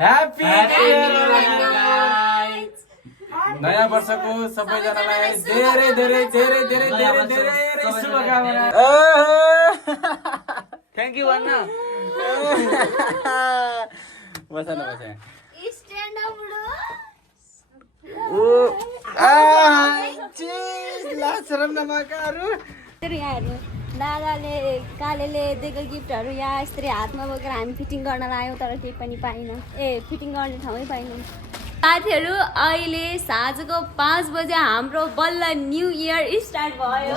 Happy नयाँ वर्षको सबैजनालाई धेरै धेरै धेरै धेरै धेरै धेरै शुभकामना। थ्याङ्क यू भन्न बस न बस स्ट्यान्ड अप शरम नभएकाहरू यहाँ हेर्नु दादाले कालेले दिएको गिफ्टहरू यहाँ यसरी हातमा बोकेर हामी फिटिङ गर्न आयौँ तर केही पनि पाइनौँ फिटिङ गर्ने ठाउँै पाइनौँ। साथीहरू अहिले साँझको 5 बजे हाम्रो बल्ल न्यू इयर स्टार्ट भयो।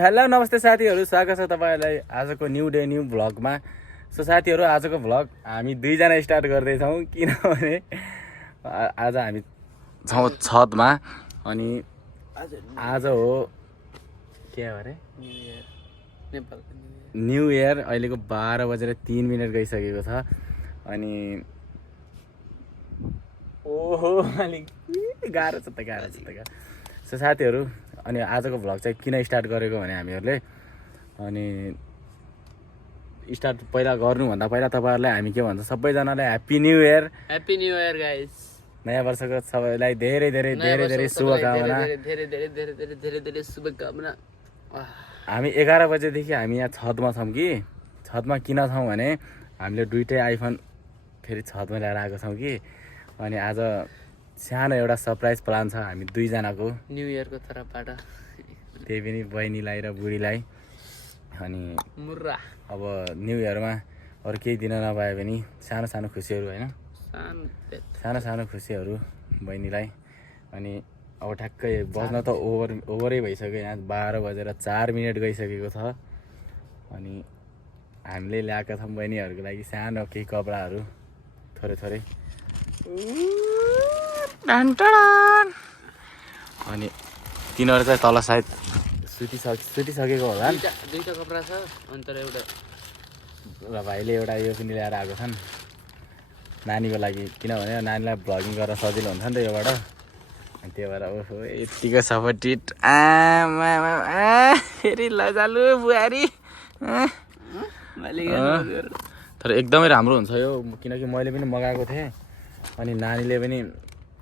हेलो नमस्ते साथीहरू, स्वागत छ तपाईँहरूलाई आजको न्यू डे न्यू भ्लगमा। सो साथीहरू, आजको भ्लग हामी दुईजना स्टार्ट गर्दैछौँ किनभने आज हामी छौँ छतमा अनि आज हो के अरे न्यू इयर। अहिलेको 12:03 गइसकेको छ अनि ओहो अलिक गाह्रो छ त गाह्रो छ त। सो साथीहरू, अनि आजको भ्लग चाहिँ किन स्टार्ट गरेको भने हामीहरूले अनि स्टार्ट पहिला गर्नुभन्दा पहिला तपाईँहरूलाई हामी के भन्छ सबैजनालाई happy new year. Happy new year guys. नयाँ वर्षको सबैलाई धेरै धेरै धेरै धेरै शुभकामना। धेरै धेरै धेरै धेरै धेरै धेरै शुभकामना। हामी 11 बजेदेखि हामी यहाँ छतमा छौँ कि छतमा किन छौँ भने हामीले दुइटै आइफोन फेरि छतमा ल्याएर आएको छौँ कि अनि आज सानो एउटा सरप्राइज प्लान छ हामी दुईजनाको न्यू इयरको तर्फबाट, त्यही पनि बहिनीलाई र बुढीलाई। अनि मुर्रा अब न्यू इयरमा अरू केही दिन नपाए पनि सानो सानो खुसीहरू होइन, सानो सानो खुसीहरू बहिनीलाई। अनि अब ठ्याक्कै बज्न त ओभरै भइसक्यो, यहाँ 12:04 गइसकेको छ अनि हामीले ल्याएका छौँ बहिनीहरूको लागि सानो केही कपडाहरू थोरै थोरै। अनि तिनीहरू चाहिँ तल सायद सुतिसकेको होला नि। दुईटा कपडा छ अन्त एउटा ल भाइले एउटा यो पनि ल्याएर आएको छन् नानीको लागि, किनभने नानीलाई भ्लगिङ गर्न सजिलो हुन्छ नि त योबाट। अनि त्यही भएर ओहो यत्तिको सपोर्टिट फेरि लजालु बुहारी। तर एकदमै राम्रो हुन्छ यो, किनकि मैले पनि मगाएको थिएँ अनि नानीले पनि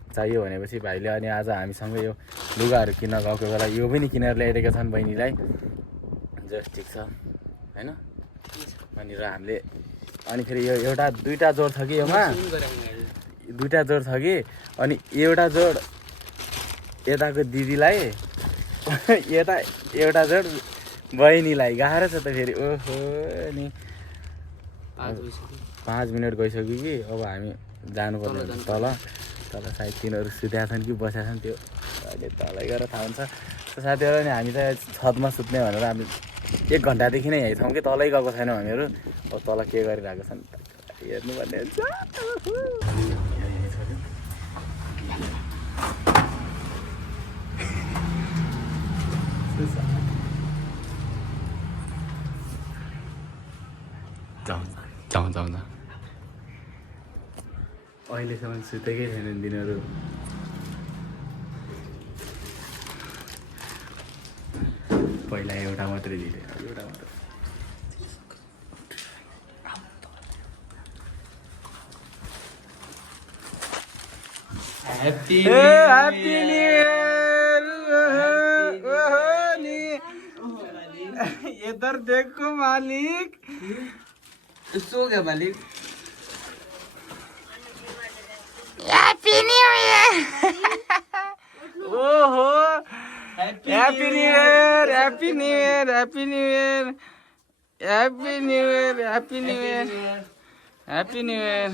चाहियो भनेपछि भाइले अनि आज हामीसँग यो लुगाहरू किन्न गएको बेला यो पनि किनेर ल्याइदिएका छन् बहिनीलाई। जस्ट ठिक छ होइन। अनि र हामीले अनि फेरि यो एउटा दुईवटा जोड छ कि योमा, दुईवटा जोड छ कि अनि एउटा जोड यताको दिदीलाई यता एउटा जोड बहिनीलाई। गाह्रो छ त फेरि ओहो। अनि 5 मिनट गइसक्यो कि अब हामी जानुपर्ने तल तल सायद तिनीहरू सुतेका छन् कि बसेका छन् त्यो अहिले तलै गएर थाहा हुन्छ। साथीहरू, अनि हामी चाहिँ छतमा सुत्ने भनेर हामी 1 घन्टादेखि नै यहीँ छौँ कि तलै गएको छैनौँ हामीहरू। अब तल के गरिरहेको छन् हेर्नुपर्ने हुन्छ। जाउँ जाउँ जाउँ। अहिलेसम्म सुतेकै छैनन् तिनीहरू। पहिला एउटा मात्रै दिँदै एउटा मात्रै। Happy happy new year. इधर देखो मालिक। सो गया मालिक। Happy new year. ओहो happy new year happy new year happy new year happy new year happy new year happy new year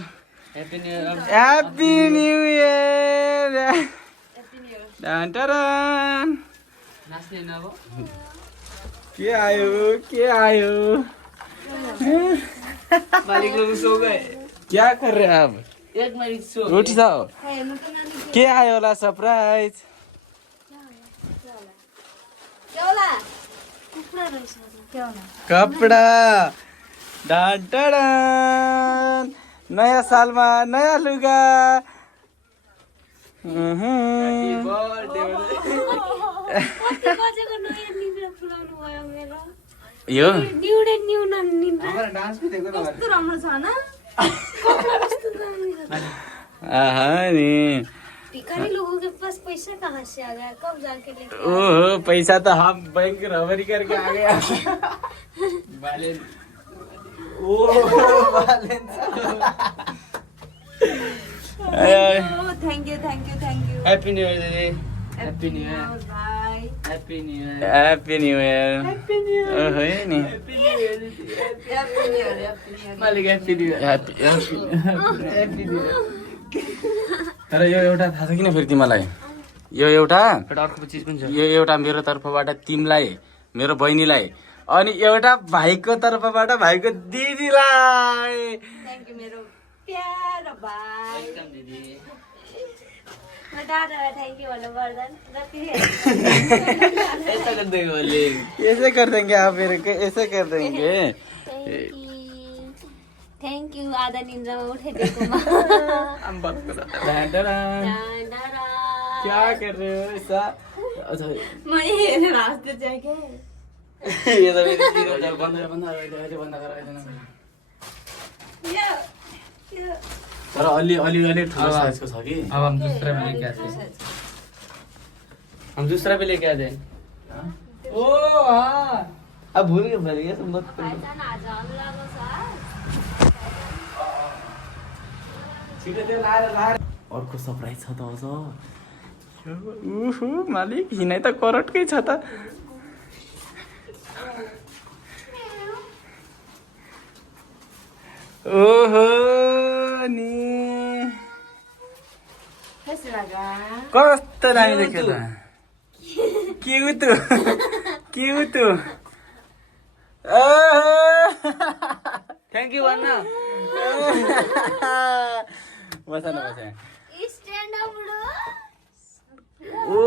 happy new year. Happy new year. नाच्ने नभो के आयो के आयो। मालिक लोग सो गए। क्या कर रहे हैं आप? एक मालिक सो उठ जाओ। के आयो होला सरप्राइज? कपडा ढाँटडन नयाँ सालमा नयाँ लुगा। कति बजेको नयाँ निन्द्रा फुलाउनु भयो मेरो यो निउडे निउन निन्द्रा हमारा डांस भी देखो ना कस्तो राम्रो छ न कपडा कस्तो दामी छ आहा नि भिखारी लोगों के पास पैसा कहाँ से आ गया कब जाके लेके ओहो पैसा तो हम बैंक रबरी करके आ गया balance thank you happy new year दीदी happy new year bye happy new year happy new year ओहो नि मालिक happy new year happy new year तर यो एउटा थाहा छ किन फेरि तिमीलाई यो एउटा अर्को चीज पनि छ यो एउटा मेरो तर्फबाट तिमीलाई मेरो बहिनीलाई अनि एउटा भाइको तर्फबाट भाइको दिदीलाई थैंक यू मेरो प्यारो भाइ वेलकम दिदी म दादालाई थैंक यू भन्नु पर्दैन जति ऐसा कर देंगे बोले ऐसे कर देंगे आप मेरे को ऐसे कर देंगे थैंक यू आधा निन्द्रामा उठाइदिएकोमा हम बात कर रहा क्या कर रहे हो ऐसा अच्छा म हेरेर हाँस्दै चाहिँ के ये तो मेरी चीज बंद कर बंद कर यो तर अलि ठुलो साइजको छ कि अब हम दूसरा भी लेके आते हैं हम दूसरा भी लेके आते हैं ओ हाँ अब भूल गए भूल गए मत भाइजान आज अनुरागको छ अर्को सरप्राइज छ त अझ उहु मालिक हिँडाइ त करोडकै छ त ओहो नि कस्तो लाग्यो कस्तो दामी देख्यो त क्युट थैंक यू वन्ना बसा न स्ट्यान्ड अप बुढो ओ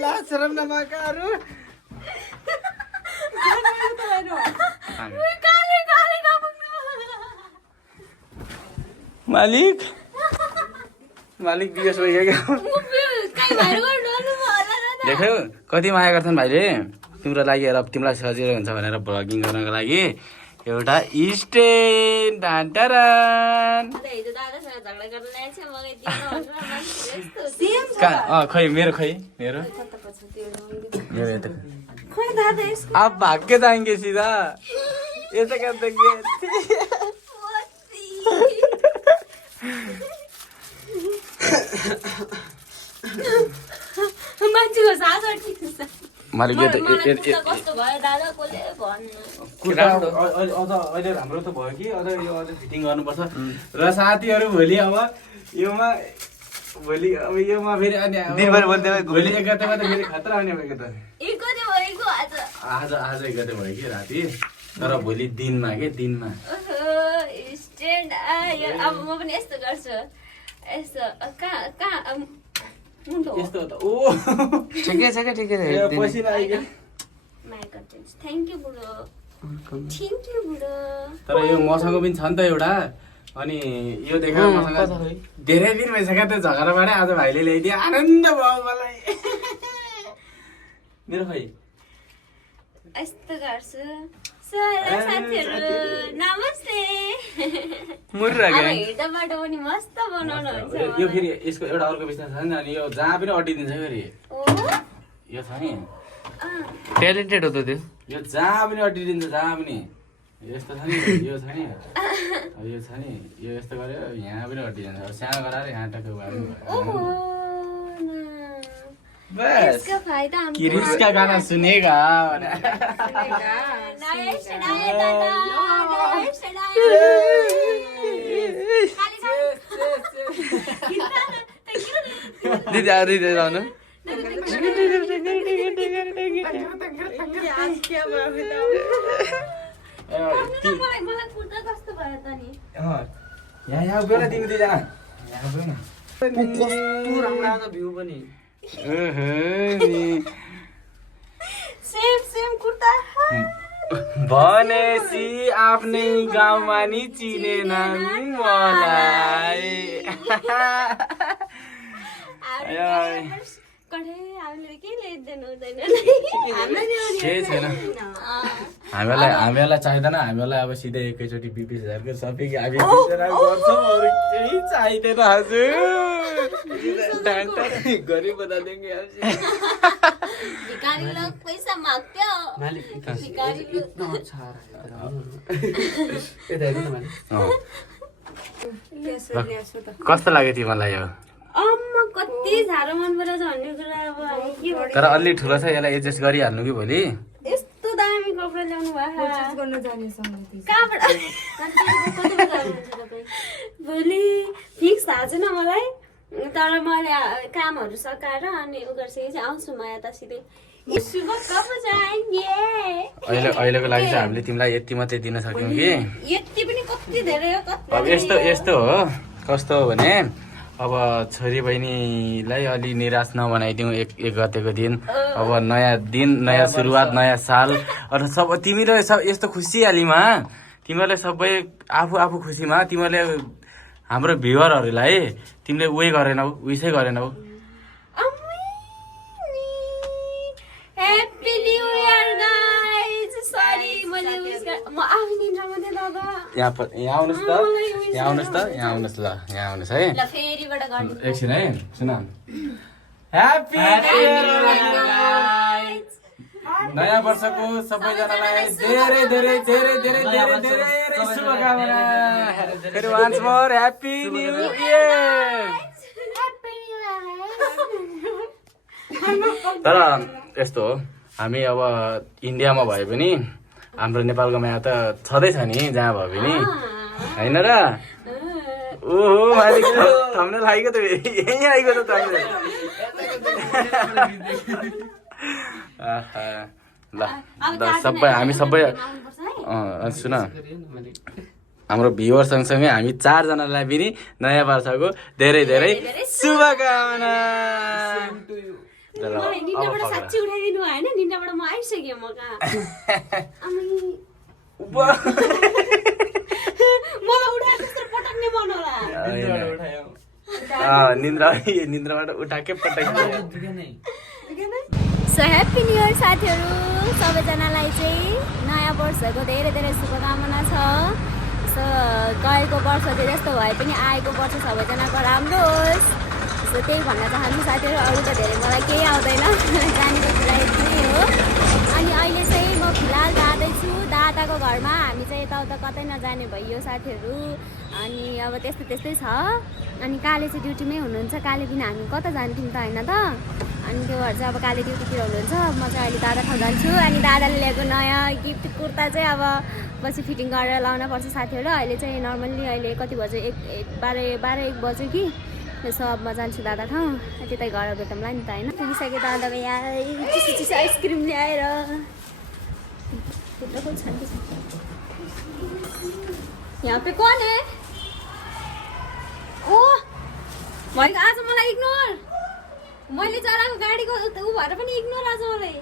ला शरम नमाकाहरू काले नपुग्नु मालिक विकास भइसक्यो काई भाइको डल्नु होला र त देख्यौ कति माया गर्छन् भाइले तिम्रो लागि हेर तिमीलाई सजिलो हुन्छ भनेर भ्लगिङ गर्नको लागि एउटा स्ट्यान्ड डान्टारान हिजो दादासँग झगडा गर्न ल्याएको छ मलाई दिनु हुन्छ खै मेरो यता खोइ दादा यसको आप भाग के जाएंगे सीधा ऐसे कर देंगे मान्छेको सास ठिक छ मालिक कस्तो भयो दादा कसले भन्नु अहिले राम्रो त भयो कि अझ यो अझ फिटिङ गर्नुपर्छ र साथीहरू भोलि योमा फेरि अनि भोलि 1 गतेमा त फेरि खतरा आउने भएको त कति भएको आज आज 1 गते भयो कि राति तर भोलि दिनमा स्ट्यान्ड आयो अब म पनि यस्तो गर्छु यस्तो कहाँ मुन्टो यस्तो त ओ ठिकै छ पसिना आइगयो थ्याङ्क यू बुढो तर यो मसँग पनि छ नि त एउटा अनि यो देखेर मसँग धेरै दिन भइसक्यो त्यो झगडाबाटै आज भाइले ल्याइदियो आनन्द भयो मलाई मेरो खै यस्तो गर्छु साथीहरू नमस्ते मुर्रा अब हेर्दाबाट पनि मस्त बनाउनुहुन्छ यो फेरि यसको एउटा अर्को बिजनेस छ नि अनि यो जहाँ पनि अड्डिदिन्छ फेरि यो छ नि ट्यालेन्टेड हो त त्यो यो जहाँ पनि अड्डिदिन्छ जहाँ पनि यस्तो छ नि यो छ नि यो छ नि यो यस्तो गर्यो यहाँ पनि अड्डिदिन्छ सानो गराएर यहाँ टक्कै भयो यसको फाइदा किरिसका गाना सुनेगा दिदी आऊ दिदी जानु मलाई कुर्ता कस्तो भयो त नि यहाँ उभियो न तिमी दुईजना यहाँ उभियो न कस्तो राम्रो आउँछ भ्यू पनि सेम कुर्ता भनेसी आफ्नै गाउँमा नि चिनेन मलाई हामीले के ल्याइदिनु हुँदैन केही छैन हामीहरूलाई चाहिँदैन हामीहरूलाई अब सिधै 1 20,000 सबै हामी गर्छौँ अरू केही चाहिँदैन हजुर गरीब बता देंगे आपसे भिखारी लोग पैसा मागते हो मालिक भिखारी लोग इतना अच्छा आ रहा है ये देखो ना मालिक कस्तो लाग्यो तिमीलाई यो अम्मा कति साह्रो मन परेछ भन्ने कुरा अब हामी के गर्नु तर अलि ठुलो छ यसलाई एडजस्ट गरिहाल्नु कि भोलि यस्तो दामी कपडा ल्याउनु भयो कहाँबाट भोलि फिक्स थाहा छैन मलाई तर मैले कामहरू सकाएर अनि उ गरिसकेपछि आउँछु म यता सिधै अहिलेको लागि चाहिँ हामीले तिमीलाई यति मात्रै दिन सक्यौँ कि यति पनि कति धेरै हो कति अब यस्तो हो कस्तो हो भने अब छोरी बहिनीलाई अलि निराश नबनाइदिउँ एक गतेको दिन अब नयाँ दिन नयाँ सुरुवात नयाँ साल अरू सब तिमीले सब यस्तो खुसियालीमा तिमीहरूले सबै आफू खुसीमा तिमीहरूले हाम्रो भ्युअरहरूलाई तिमीले उयो गरेनौ विसै गरेनौ happy new year guys sorry मैले म आफै निन्द्रामा थिएँ दादा यहाँ आउनुहोस् त यहाँ आउनुहोस् ल यहाँ आउनुहोस् है ल फेरिबाट गर्नु एकछिन है सुन ह्याप्पी नयाँ वर्षको सबैजनालाई धेरै धेरै धेरै धेरै धेरै धेरै शुभकामना फेरि once more happy new year तर यस्तो हो हामी अब इन्डियामा भए पनि हाम्रो नेपालको माया त छँदैछ नि जहाँ भए पनि होइन र ओहो मालिक थम्ने लागेको त यहीँ आइगयो त तपाईँले ल सबै हामी सबै सुन हाम्रो भ्युवर सँगसँगै हामी 4 जनालाई पनि नयाँ वर्षको धेरै धेरै शुभकामना मलाई निन्द्राबाट साँच्ची उठाइदिनु भएन निन्द्राबाट म आइसकेँ म कहाँ मलाई उठाएर त्यस्तो पटक्ने मन होला निन्द्राबाट उठाएकै पटक सो ह्याप्पी न्यू इयर साथीहरू सबैजनालाई चाहिँ नयाँ वर्षको धेरै धेरै शुभकामना छ सो गएको वर्ष चाहिँ जस्तो भए पनि आएको वर्ष सबैजनाको राम्रो होस् सो त्यही भन्न चाहन्छु साथीहरू अरू त धेरै मलाई केही आउँदैन जानेको कुरा यति नै हो अनि अहिले चाहिँ म फिलहाल जाँदैछु दादाको घरमा हामी चाहिँ यताउता कतै नजाने भइयो साथीहरू अनि अब त्यस्तै छ अनि काले चाहिँ ड्युटीमै हुनुहुन्छ काले बिना हामी कता जान्थ्यौँ त होइन त अनि त्यो भएर चाहिँ अब काले ड्युटीतिर हुनुहुन्छ म चाहिँ अहिले दादा ठाउँ जान्छु अनि दादाले ल्याएको नयाँ गिफ्ट कुर्ता चाहिँ अब पछि फिटिङ गरेर लाउन पर्छ साथीहरू अहिले चाहिँ नर्मल्ली अहिले कति बज्यो 1 बज्यो कि त्यसो अब म जान्छु दादा ठाउँ त्यतै घर भेटौँला नि त होइन पुगिसकेँ दादाको यहाँ चिसो आइसक्रिम ल्याएर यहाँ पे कौन है ओ मैले आज मलाई इग्नोर मैले चलाएको गाडीको ऊ भएर पनि इग्नोर आज मलाई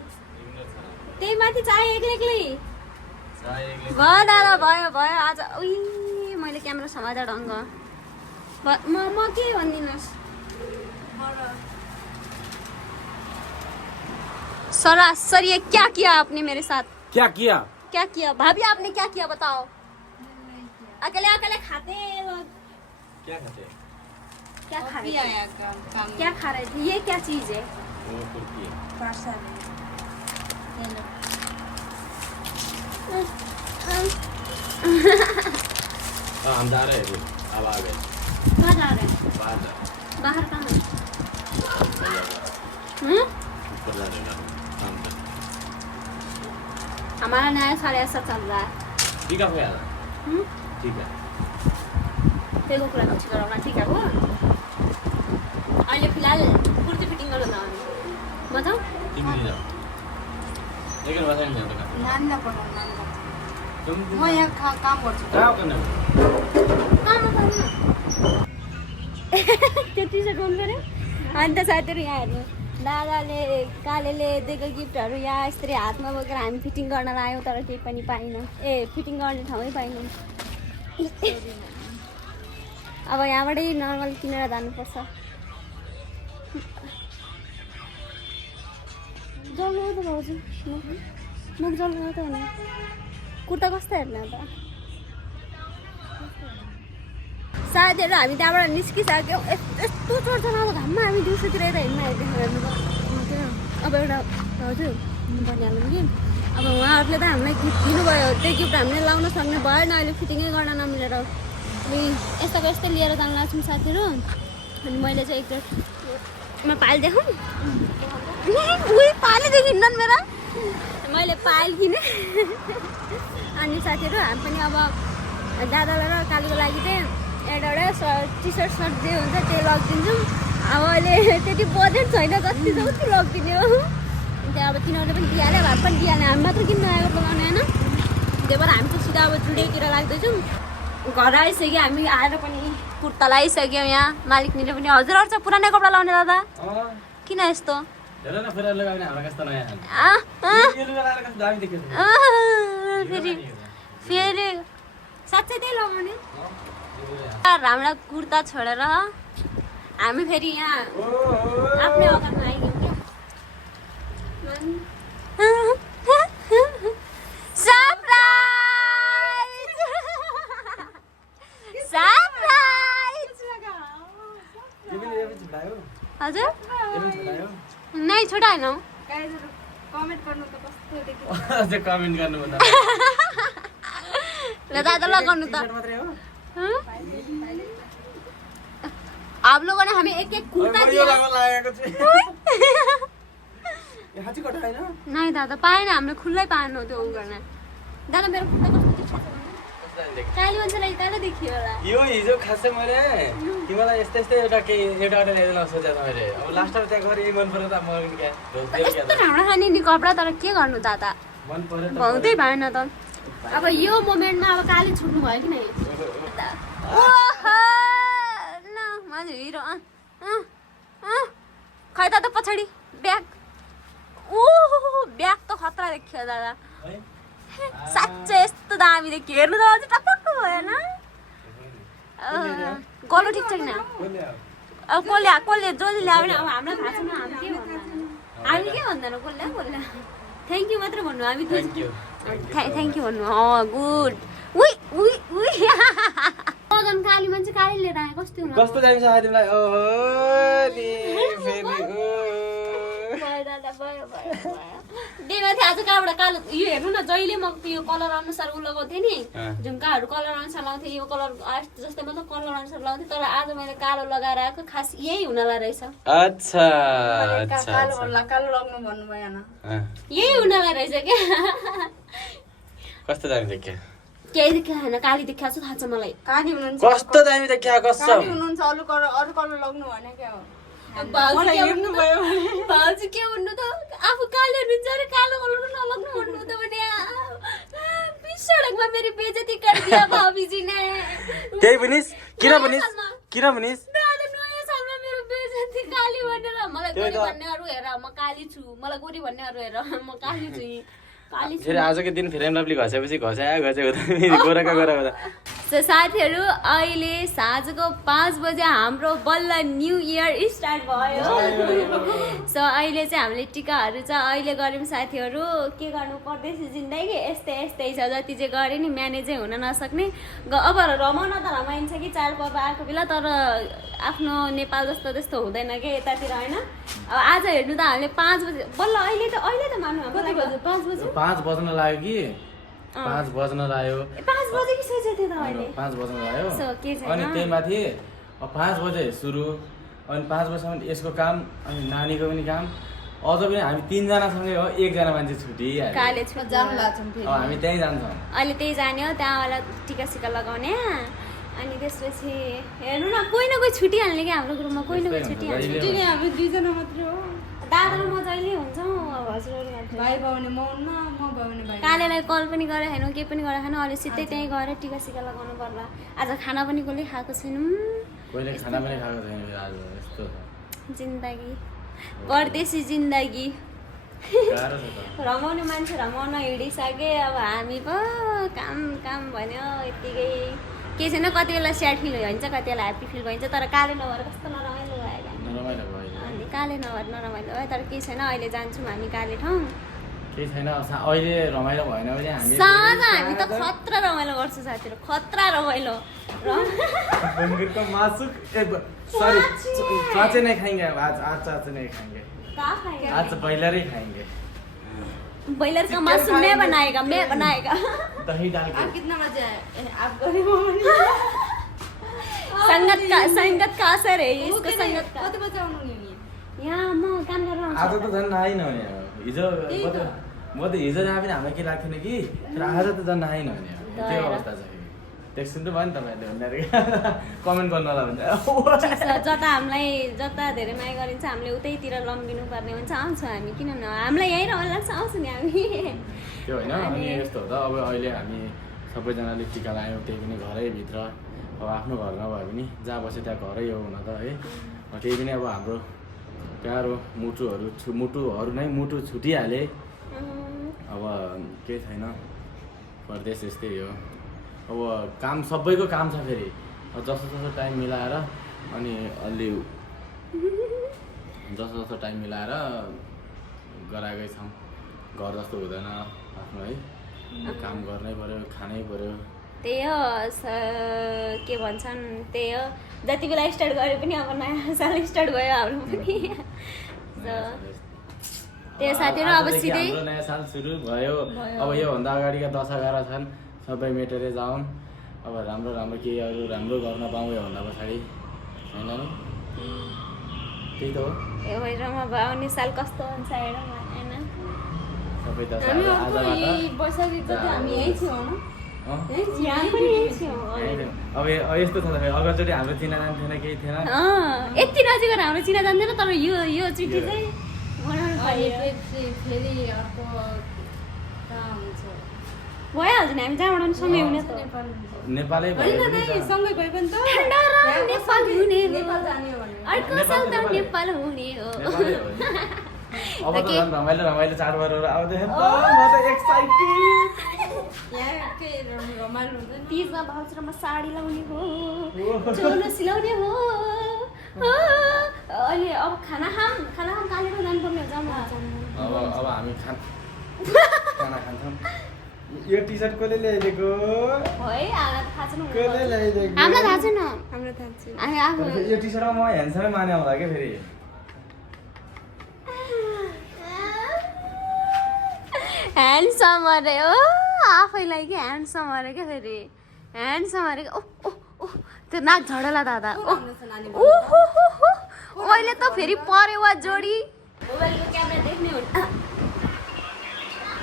त्यही माथि चाहे एक्लै भयो दादा भयो आज उही मैले क्यामेरा समाज ढङ्ग म के भनिदिनुहोस् सरासर ये क्या किया आपने मेरे साथ क्या किया भाभी आपने क्या किया बताओ अकेले खाते लोग क्या खा रहे थे क्या खा रहे थे ये क्या चीज है हम जा रहे हैं अब आ गए कहाँ जा रहे हैं बाहर कहाँ हमारा नया साढ़े ऐसा चल रहा है ठीक है त्यही कुरा पछि गरौँला ठिक हो अहिले फिलहाल कुर्ती फिटिङ गर्नु जानु म जाउँ नानीलाई पठाउनु नानीलाई म यहाँ काम गर्छु त्यो टी सर्ट मन पऱ्यो अन्त साथीहरू यहाँ हेर्नु दादाले कालेले दिएको गिफ्टहरू यहाँ यसरी हातमा बोकेर हामी फिटिङ गर्न लायौँ तर केही पनि पाइनौँ फिटिङ गर्ने ठाउँै पाइनौँ अब यहाँबाटै नर्मल किनेर जानुपर्छ जल्लो त भाउजू मुख जल्लो त होइन कुर्ता कस्तो हेर्न त साथीहरू हामी त्यहाँबाट निस्किसक्यौँ यस्तो चढ्छ न अब घाममा हामी दिउँसोतिर यता हिँड्न हेर्नु अब एउटा भाउजू भनिहालौँ कि अब उहाँहरूले त हामीलाई गिफ्ट दिनुभयो त्यो गिफ्ट हामीले लाउन सक्ने भएन अहिले फिटिङै गर्न नमिलेर अनि यस्ताको यस्तै लिएर जानु लाग्छौँ साथीहरू अनि मैले चाहिँ एकचोटि पायल देखाउँ उही पालेदेखि हिँड्न मेरा मैले पायल किनेँ अनि साथीहरू हामी पनि अब दादालाई र कालीको लागि चाहिँ एउटा टी सर्ट जे हुन्छ त्यो लगिदिन्छौँ अब अहिले त्यति बजेट छैन जति छ उति लगिदिने हो त्यहाँ अब तिनीहरूले पनि दिइहाल्यो भए पनि दिइहाल्यो हामी मात्र किन नआएको लगाउने होइन त्यही भएर हामी चाहिँ सिधा अब जुडियोतिर लाग्दैछौँ घर आइसक्यो हामी आएर पनि कुर्ता लगाइसक्यौँ यहाँ मालिकनीले पनि हजुरहरू चाहिँ पुरानै कपडा लाउने दादा किन यस्तो फेरि साँच्चै त्यही लगाउने हाम्रा कुर्ता छोडेर हामी फेरि यहाँ आफ्नै अगाडमा आइगयौँ क्या हजुर नै छोटा होइन कमेन्ट गर्नु त कस्तो देखिन्छ कमेन्ट गर्नु भन्दा ल दादा लगाउनु त आप लोगों ने हमें एक कुर्ता दिया नहीं दादा पाएन हामीले खुल्लै पाएन त्यो उ गर्न दादा मेरो कुर्ता कस्तो देखिन्छ काली मान्छेलाई यताले देखियो होला यो हिजो खासै मैले तिमीलाई यस्तै यस्तै एउटा ल्याइदिन सोचेको मैले अब लास्टमा त्यहाँ गएर यही मन पऱ्यो त म यस्तो राम्रो खाने नि कपडा तर के गर्नु दादा मन पऱ्यो भाउदै भएन त अब यो मोमेन्टमा अब काली छुट्नु भयो कि नै न हजुर हिरो खै दादा पछाडि ब्याग ब्याग त खतरा देखियो दादा साँच्चै यस्तो दामी देखियो हेर्नु त अझै टपक्क भएन गलो ठिक छ किन अब कसले जसले ल्यायो भने अब हामीलाई थाहा छैन हामी के भन्दैन कसले थ्याङ्क यू मात्र भन्नु हामी थ्याङ्क यू भन्नु गुड मदन काली मान्छे काली लिएर आए कस्तो कस्तो दामी छ तिमीलाई ओहो नि फेरि देमाथि आज कहाँबाट कालो यो हेर्नु न जहिले म यो कलर अनुसार उ लगाउँथेँ नि झुम्काहरू कलर अनुसार लाउँथेँ यो कलर जस्तै मतलब कलर अनुसार लाउँथेँ तर आज मैले कालो लगाएर आएको खास यही हुनला रहेछ अच्छा कालो लगाउनु भन्नु भएन यही हुनला रहेछ क्या कस्तो दामी देखियो केही देखियो होइन काली देखिया छ थाहा छ मलाई काली हुनुहुन्छ कस्तो दामी देखियो कसम काली हुनुहुन्छ अरू कलर लगाउनु भने क्या हो भाउजू के भन्नु त आफू कालो हुनुहुन्छ अरे कालो कलर नलग्नु भन्नु त भने सडकमा मेरो बेइज्जती गरिदिया भाबीजी ने केही भनिस् किन भनिस् दादा नयाँ सालमा मेरो बेइज्जती काली भनेर मलाई गोरी भन्नेहरू हेर म काली छु मलाई गोरी भन्नेहरू हेर म काली छु फेरि आजको दिन फेरि लभली घसेपछि गोराका सो साथीहरू अहिले साँझको 5 बजे हाम्रो बल्ल न्यू इयर स्टार्ट भयो सो अहिले चाहिँ हामीले टिकाहरू चाहिँ अहिले गऱ्यौँ साथीहरू के गर्नु पर्दैछ जिन्दगी यस्तै छ जति चाहिँ गरे नि म्यानेजै हुन नसक्ने अब रमाउन त रमाइन्छ कि चाडपर्व आएको बेला तर आफ्नो नेपाल जस्तो त्यस्तो हुँदैन कि यतातिर होइन अब आज हेर्नु त हामीले 5 बजे बल्ल अहिले त मान्नु 5 बज्न लाग्यो कि 5 बज्न लाग्यो 5 बजे कि सोचे थियो त अहिले 5 बज्न लाग्यो सो के छैन अनि त्यही माथि 5 बजे सुरु अनि 5 बजेसम्म यसको काम अनि नानीको पनि काम अझ पनि हामी 3 जना सँगै हो 1 जना मान्छे छुटी काले छुट जानु लाग्छौँ फेरि हामी त्यही जान्छौँ अहिले त्यही जाने हो त्यहाँबाट टिका सिका लगाउने अनि त्यसपछि हेर्नु न कोही न कोही छुटिहाल्ने कि हाम्रो ग्रुपमा कोही न कोही छुटिहाल्ने हामी 2 जना मात्रै हो दादा र म जहिले हुन्छौँ हजुरहरू भाइ भाउने म हुन्न म भाउने भाइ कालेलाई कल पनि गरेको छैनौँ केही पनि गरेको छैन अहिले सिधै त्यहीँ गएर टिका सिका लगाउनु पर्ला आज खाना पनि कसले खाएको छैनौँ कोहीले खाना पनि खाएको छैन आज यस्तो जिन्दगी परदेशी जिन्दगी गाह्रो छ त रमाउने मान्छे रमाउन हिँडिसके अब हामी पो काम भन्यो यत्तिकै के छैन कति बेला स्याड फिल हुन्छ कति बेला ह्याप्पी फिल भइन्छ तर काले नभएर कस्तो नरमाइलो भयो नरमाइलो भयो काले नभएर नरमाइलो भयो तर केही छैन अहिले जान्छौँ हामी काले ठाउँ केही छैन अहिले रमाइलो भएन भने हामी साँझ हामी त खतरा रमाइलो गर्छौँ साथीहरू खतरा रमाइलो बंगुरको मासु सॉरी चाचे नहीं खाएंगे आज चाचे नहीं खाएंगे आज बॉयलर ही खाएंगे बॉयलर का मासु मैं बनाएगा दही डाल के आप कितना बजे आए आप गरीब हो संगत का असर है इसको संगत का कति बजे आउनु नि यहाँ म काम गरेर आउँछु आज त झन् आइन भने हिजो म त हिजो जहाँ पनि हामीलाई के लाग्थेन कि तर आज त झन् आइन भने त्यो अवस्था छ टेक्स्ट सुन्नु भयो नि तपाईँहरूले भन्दाखेरि कमेन्ट गर्नु होला भने जता हामीलाई जता धेरै माया गरिन्छ हामीले उतैतिर लम्बिनु पर्ने हुन्छ आउँछौँ हामी किन न हामीलाई यहीँ रमाइलो लाग्छ आउँछौँ नि हामी त्यो होइन अनि यस्तो हो त अब अहिले हामी सबैजनाले टिका लगायौँ त्यही पनि घरैभित्र अब आफ्नो घर नभए पनि जहाँ बस्यो त्यहाँ घरै हो हुन त है त्यही पनि अब हाम्रो प्यारो मुटुहरू नै मुटु छुटिहाले अब केही छैन परदेश यस्तै हो अब काम सबैको काम छ फेरि जस्तो टाइम मिलाएर अनि अलि जस्तो टाइम मिलाएर गराएकै छौँ घर जस्तो हुँदैन आफ्नो है काम गर्नै पर्यो खानै पर्यो त्यही हो के भन्छन् त्यही हो जति बेला स्टार्ट गरे पनि अब नयाँ साल स्टार्ट भयो हाम्रो पनि त्यही साथीहरू अब सिधै नयाँ साल सुरु भयो अब योभन्दा अगाडिका 10-11 छन् सबै मेटेरै जाउँ अब राम्रो केही अरू राम्रो गर्न पाऊँ योभन्दा पछाडि होइन नि त्यही त हो हेरौँ अब आउने साल कस्तो हुन्छ हेरौँ होइन सबै त हामी आजबाट वर्षको जति हामी यही छौँ यहाँ पनि यही छौँ अब यस्तो छ त फेरि अगाडिचोटि हाम्रो चिनाजान थिएन केही थिएन यति नजिक हाम्रो चिना जान्दैन तर यो चिठी चाहिँ बनाउनु पर्यो फेरि अर्को कहाँ हुन्छ भइहाल्छ नि हामी जहाँबाट सँगै हुने त नेपालै भयो होइन पनि दाइ सँगै गए पनि त ठन्डा र नेपाल हुने हो नेपाल जाने हो भने अर्को साल त नेपाल हुने हो नेपालै हो नि। अब त झन् रमाइलो चाडबाडहरू आउँदैछ नि त म त एक्साइटेड यहाँ के रमाइलो हुन्छ नि तीजमा भाउजूमा साडी लाउने हो चोलो सिलाउने हो अहिले अब खाना खाम कालेको जानुपर्ने हो जाउँ अब हामी खाना खान्छौँ यो टी सर्ट कसले ल्याइदिएको है हामीलाई थाहा छैन कसले ल्याइदिएको हामीलाई थाहा छैन हाम्रो थाहा छैन हामी आफू यो टी सर्टमा म ह्यान्डसमै माने आउँदा क्या फेरि ह्यान्डसम अरे हो आफैलाई के ह्यान्डसम अरे क्या फेरि ह्यान्डसम अरे ओह त्यो नाक झडला दादा ओहो अहिले त फेरि पर्यो वा जोडी मोबाइलको क्यामेरा देख्ने हो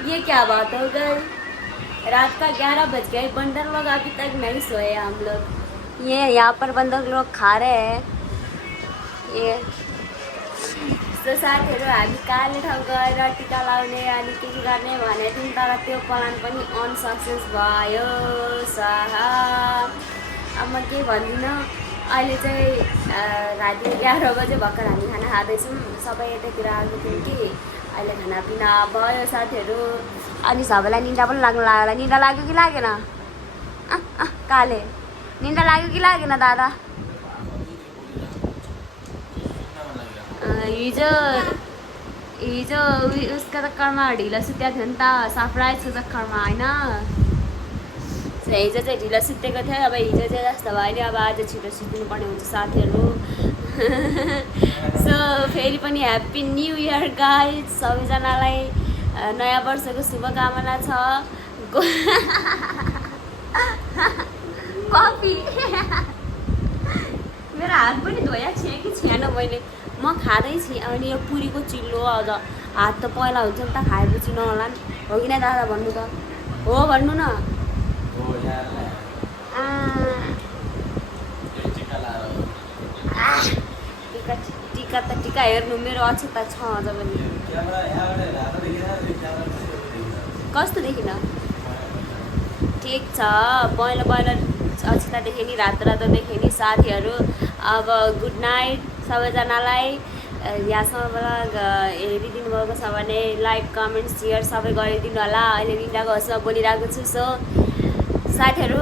ये क्या बात हो गई रात का 11 बज गए बंदर लोग अभी तक नहीं सोए हम लोग ये यहाँ पर बंदर लोग खा रहे हैं ये यस्तो साथीहरू हामी काले ठाउँ गएर टिका लाउने अनि के गर्ने भनेको थियौँ तर त्यो प्लान पनि अनसक्सेस भयो साहा अब म के भन्दिनँ अहिले चाहिँ राति 11 बजे भर्खर हामी खाना खाँदैछौँ सबै यतातिर आएको थियौँ कि अहिले खानापिना भयो साथीहरू अनि सबैलाई निन्दा पनि लाग्नु लाग्यो निन्दा लाग्यो कि लागेन काले निन्दा लाग्यो कि लागेन दादा हिजो उसको चक्करमा ढिलो सुतेको थियो नि त सरप्राइजको चक्करमा होइन हिजो चाहिँ ढिलो सुतेको थियो अब हिजो चाहिँ जस्तो भयो नि अब आज छिटो सुत्नु पर्ने हुन्छ साथीहरू सो फेरि पनि ह्याप्पी न्यु इयर गाइज सबैजनालाई नयाँ वर्षको शुभकामना छ कफी मेरो हात पनि धोएको थिएँ कि थिएन मैले म खाँदैछु अनि यो पुरीको चिल्लो अझ हात त पहिला हुन्छ नि त खाएपछि नहोला नि हो कि न दादा भन्नु त हो भन्नु न टिका त टिका हेर्नु मेरो अक्षता छ अझ पनि कस्तो देखिन ठिक छ पहिलो अक्षता देखेँ नि रातो देखेँ नि साथीहरू अब गुड नाइट सबैजनालाई यहाँसम्मबाट हेरिदिनु भएको छ भने लाइक कमेन्ट सेयर सबै गरिदिनु होला अहिले निन्दाको होसमा बोलिरहेको छु सो साथीहरू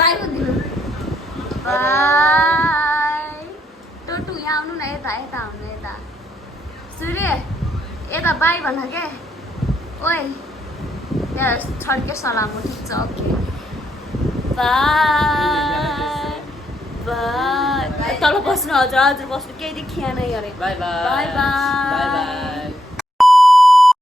बाई भनिदिनु बाई टोटु यहाँ आउनु न यता आउनु यता सूर्य यता बाई भन्न के ओए यहाँ छड्के सलाम ठिक छ ओके बाई बाई तल बस्नु हजुर हजुर बस्नु केही देखिएन अरे by by by by by by